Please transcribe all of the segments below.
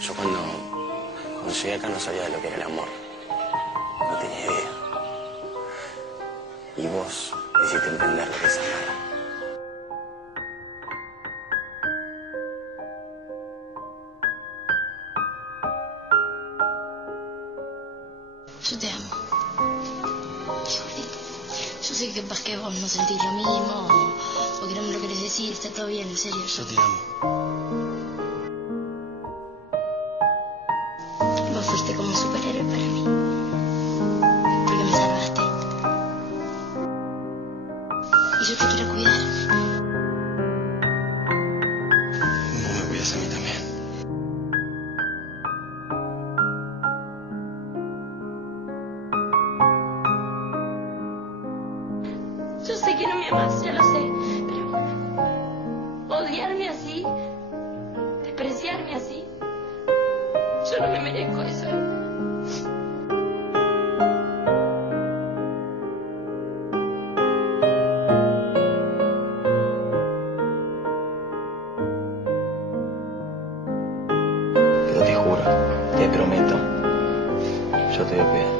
Yo cuando llegué acá no sabía de lo que era el amor. No tenía idea. Y vos me hiciste entender lo que es amar. Yo te amo. Híjole, yo sé que capaz que vos no sentís lo mismo o que no me lo querés decir. Está todo bien, en serio. Yo te amo. Vos fuiste como un superhéroe para mí. Porque me salvaste. Y yo te quiero cuidar. Vos me cuidas a mí también. Yo sé que no me amas, ya lo sé. Pero odiarme así, despreciarme así, yo no me merezco eso. Pero te juro, te prometo, yo te voy a cuidar.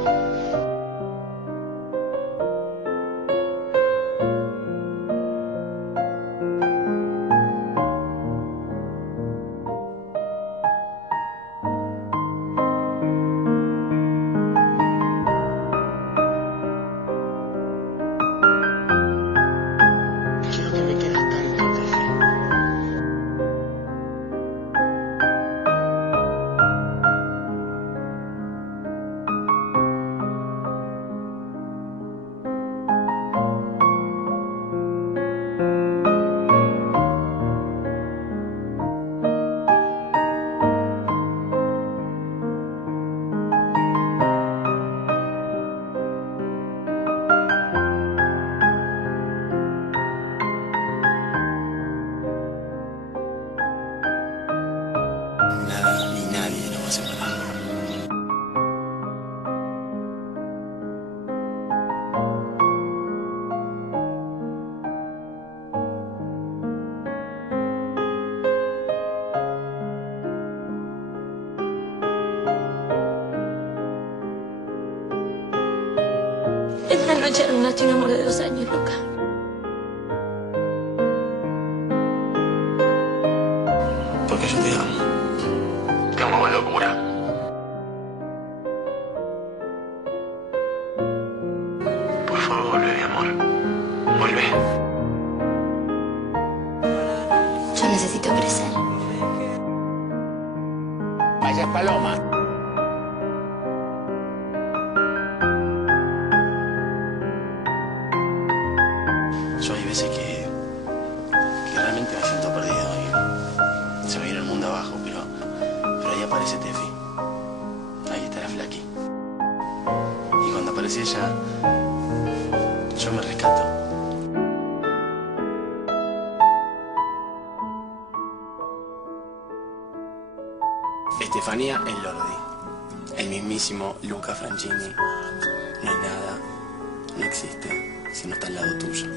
Quiero que me quieras tanto, Tefi. Nada ni nadie nos va a separar. Esta noche arruinaste un amor de 2 años, Luca. Porque yo te amo. Te amo con locura. Por favor, volvé, mi amor. Volvé. Yo necesito crecer. Vaya paloma. Yo hay veces que realmente me siento perdido y se me viene el mundo abajo, pero ahí aparece Tefi. Ahí está la Flaqui. Y cuando aparece ella, yo me rescato. Estefanía Elordi, el mismísimo Luca Franchini. No hay nada, no existe, si no está al lado tuyo.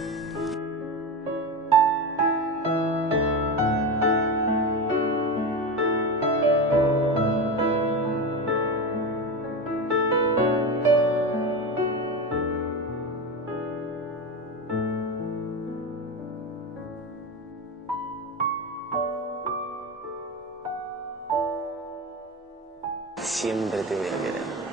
Siempre te voy a querer.